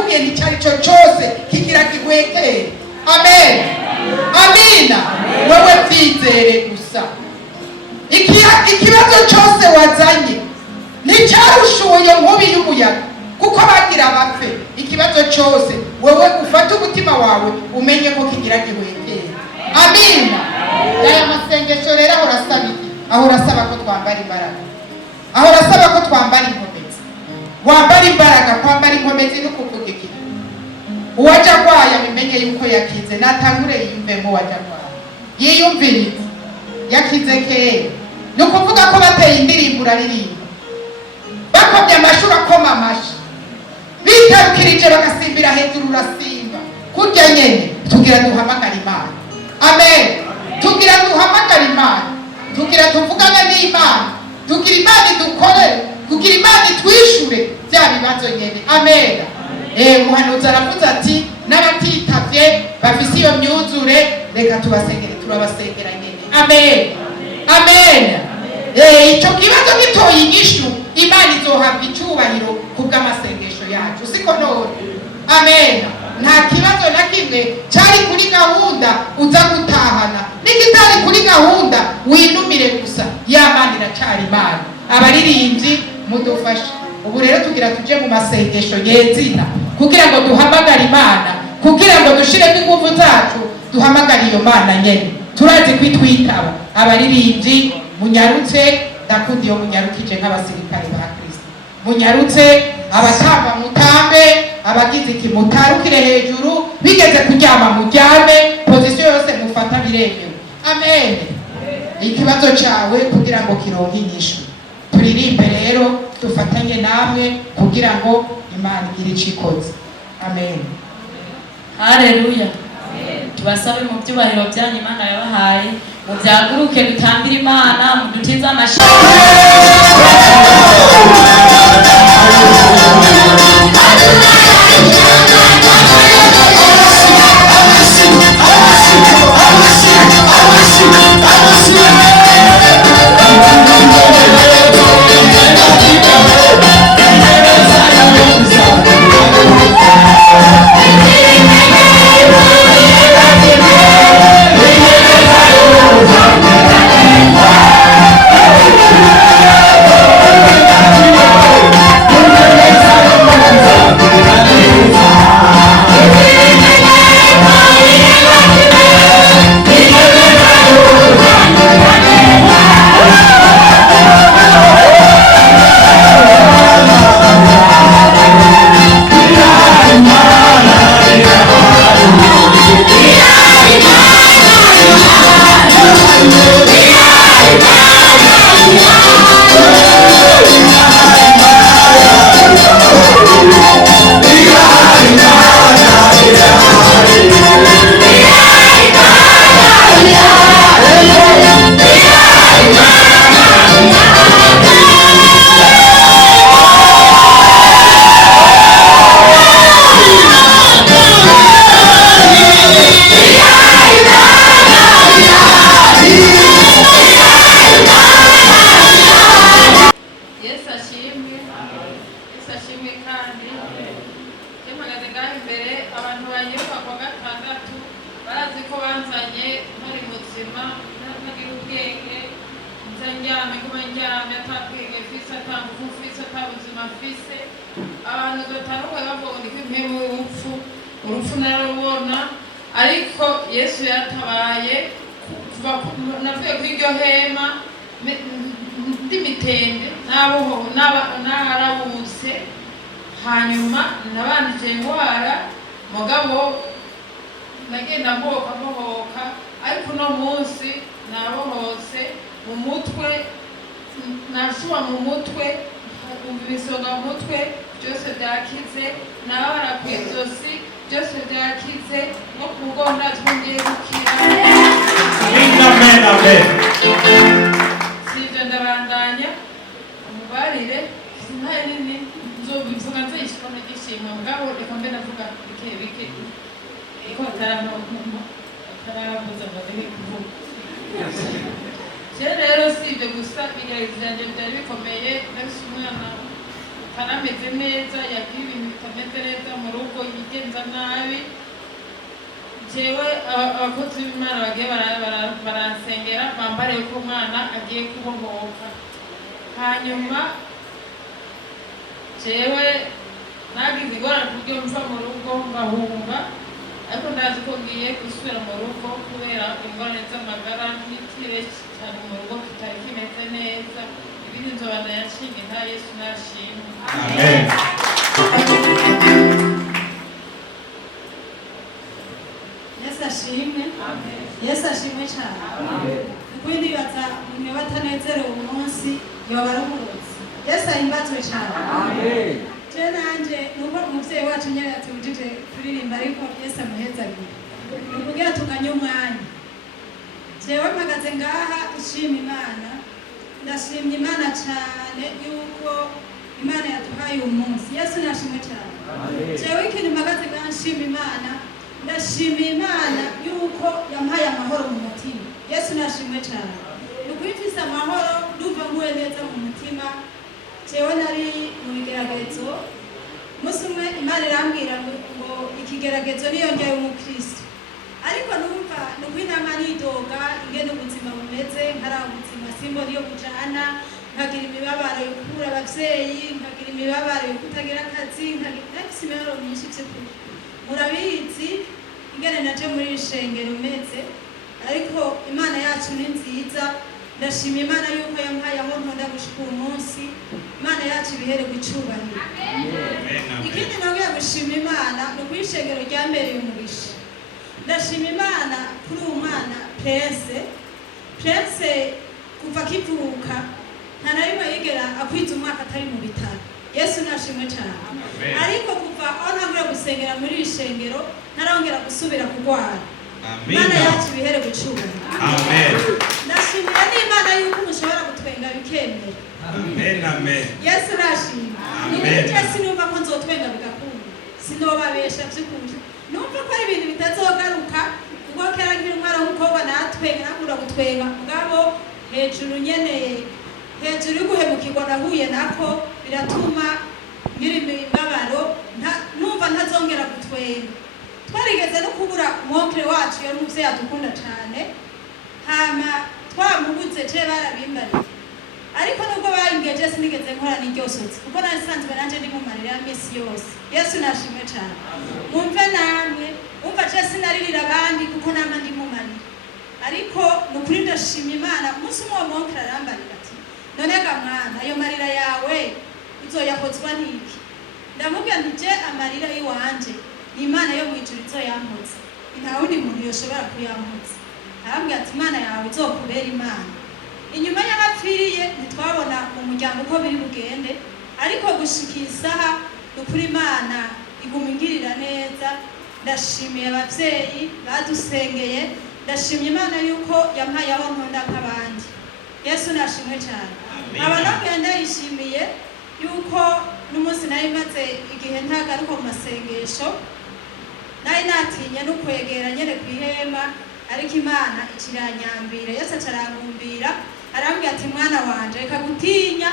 ndakubwiye icyo ari cyo cyose kigira kigwekere. Amen, amina. Wowe byizere gusa. Ikibazo cyose wazanye nticyarushuye iyo nkubi y'umuyaga kuko bagira bapfe. Ikibazo cyose wowe ufata umutima wawe umenye ko kigira kigwekere. Amina. Aya masengesho rero ahora asaba iki? Ahora asaba ko twambara imbaraga, ahora asaba ko twambara inkomezi. Wambara imbaraga, kwambara inkomezi no kuvuga iki? Uwaje arwaye amenye yuko yakize, natangure yiyumvemo uwaje arwaye, yiyumvire yakize kera. Ni ukuvuga ko bateye indirimbo uraririmba, bakomye amashyi urakoma amashyi, bitarukirije bagasimbira hejuru urasimba. Kurya nyene tugira duhamagara Imana. Amen. Tugira duhamagara Imana, tugira tuvugane n'Imana, tugira Imana idukorere, tugira Imana itwishure bya bibazo nyene. Amen. Umuhanuzi aravuze ati n'abatitavye bafise iyo myuzure reka tubasengere, turabasengera nyene. Amen, amen. Ico kibazo gitoye inyishu, Imana izohabwa icubahiro kubw'amasengesho yacu, siko none? Amen. Nta kibazo na kimwe cyari kuri gahunda uza gutahana, n'ikitari kuri gahunda winumire gusa, y'Imana iracari Imana. Abaririmbyi mudufashe ubu rero tugira tuje mu masengesho yezina kugira ngo duhamagare Imana, kugira ngo dushiremo ingufu zacu duhamagare iyo Mana nyene. Turazi kwitwitaba. Abaririmbyi munyarutse, ndakundi yo munyarukije nk'abasirikare ba Kristo. Munyarutse, abatamba mutambe, abagize iki mutarukire hejuru, bigeze kuryama muryame, position yose mufata biremewe. Amen. Ikibazo cyawe kugira ngo kironke inyishu. Turirimbe rero dufatanye namwe kugira ngo Imana igire icikoze. Amen. Haleluya. Tubasabe mu byubahiro byanyu Imana yabahaye, mubyaguruke dutambire Imana, mudutize amashyi. Ariko Yesu yatabaye kuva navuye kuri iryo hema ndimitende narabutse, hanyuma nabandije indwara mugabo nagenda mbohoka, ariko uno munsi nabohotse mu mutwe, nashuba mu mutwe, ibisonga mu mutwe byose byakize, nababara ku izosi byose byakize, no ku mugongo twongeye gukira. Amen, amen. Sivyo ndabandanya umubarire sinari nini nzobivuga nzishika mu gishimwe mugabo reka mbe navuga bike iko atarabuza mbere kuvuga. Rero sivyo gusa ibigerageza byanje byari bikomeye, nafise umwana arameze neza, yagiye ibintu bitameze neza mu rugo, jewe abakozi b'Imana bagiye baransengera bambariye ko umwana agiye kubohoka, hanyuma jewe nagize ingorane ku buryo mva mu rugo ngahunga, ariko ndazi ko ngiye gusubira mu rugo kubera ingorane z'amagara n'ikirere cyane mu rugo kitari kimeze neza, ibindi nzobandanya nshinga nta Yesu nashimwe. Amen. Yesu ashimwe. Yesu ashimwe cyane. Ukuri ndibaza umuntu batanezerewe umunsi yoba ari umurozi. Yesu ahimbazwe cyane. Je nanje nuko umuvyeyi wacu nyene yatubujije kuririmba, ariko Yesu amuhezagira nukugira tukanye umwanya. Jewe mpagaze ngaha ishima Imana, ndashimye Imana cyane yuko Imana yaduhaye uyu munsi. Yesu nashimwe cyane. Jewe ikintu mpagaze ngaha nshima Imana, ndashimye Imana yuko yampaye amahoro mu mutima. Yesu nashimwe cyane. Nukwifisa amahoro ndumva nguwe neza mu mutima. Jewe nari mu bigeragezo, umunsi umwe Imana irambwira ngo ikigeragezo niyongeye umukristo, ariko numva nukwinama nidoga ingene ubuzima bumeze, nkari ubuzima simbo niyo bujana, nkagira imibabaro yo kubura abavyeyi, nkagira imibabaro yo kutagira akazi, nkagira imibabaro myinshi cyane. Murabizi ingene naje muri ishengero meze, ariko Imana yacu ni nziza. Ndashima Imana yuko yampaye aho ntonda gushika uyu munsi. Imana yacu ibihererwa icubahiro. Ikindi nongeye gushima Imana ni ukwishengero ryambereye umugisha. Ndashima Imana kuri uwo mwana Prince kuva akivuka nta na rimwe yigera akwiza umwaka atari mu bitaro. Yesu nashimwe cyane. Ariko kuva aho ntangura gusengera muri iri shengero ntarongera gusubira kurwara. Imana yacu ibihererwa icubahiro. Amen. Ndashimira n'Imana yuko mushobora gutwenga bikemera. Amen. Yesu nashimye. Nubwo sinumva ko nzotwenga bigakunda, sinobabesha by'ukuri. Numva ko ari ibintu bitazogaruka, kuko kera nkiri umwana w'umukobwa natwenga, nakunda gutwenga mugabo hejuru nyene, hejuru y'uguhemukirwa nahuye nako biratuma ngira imibabaro, numva ntazongera gutwenga. Twarigeze no kubura umwokere wacu yari umuvyeyi adukunda cyane, hama twamubuze je barabimbariye, ariko nubwo bayingeje sinigeze nkora n'iryosozi, kuko nasanzwe nanje ndi mu marira ya misi yose. Yesu nashimwe cyane. Mwumve namwe, umva je sinaririra abandi kuko nama ndi mu marira, ariko nukuri ndashima Imana. Umunsi umwe umwokere arambarira ati, none ga mwana, ayo marira yawe uzoyakozwa n'iki? Ndamubwira nti je amarira yiwanje ni Imana yo mwijuru izoyampoza, nta wundi muntu yoshobora kuyampoza. Arambwira ati Imana yawe izokubera Imana. Inyuma y'abapfiriye ntitwabona mu muryango uko biri bugende, ariko gushika isaha ukuri Imana iguma ingirira neza. Ndashimiye abavyeyi badusengeye, ndashimye Imana yuko yampaye aho ntonda nk'abandi. Yesu nashimwe cyane. Abanogenda yishimiye yuko n'umunsi nari maze igihe ntagaruka mu masengesho, nari natinye no kwegera nyene kwihema, ariko Imana ikiranyambira. Yesu acarangumbira arambwira ati mwana wanje reka gutinya,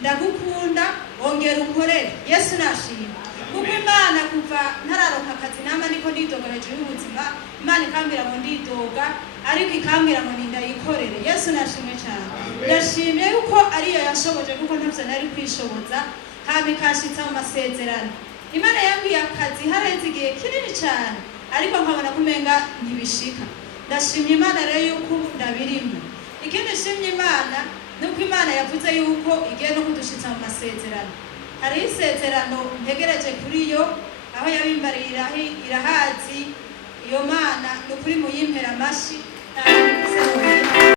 ndagukunda, wongera unkorere. Yesu nashimye. Kuko Imana kuva ntararonka akazi nama niko ndidoga hejuru y'ubuzima, Imana ikambwira ngo ndidoga, ariko ikambwira ngo nindayikorere. Yesu nashimwe cyane. Ndashimye yuko ariyo yashoboje kuko ntavyo nari kwishoboza, hama ikanshitsa mu masezerano. Imana yambwiye akazi hareze igihe kinini cyane, ariko nkabona kumenga ntibishika. Ndashimye Imana rero yuko ndabirimo. Ikindi nshimye Imana nuko Imana yavuze yuko igiye no kudushitsa mu masezerano. Hari isezerano ntegereje kuri yo, aho yabimbariye irahazi. Iyo Mana nukuri muyimpera amashi.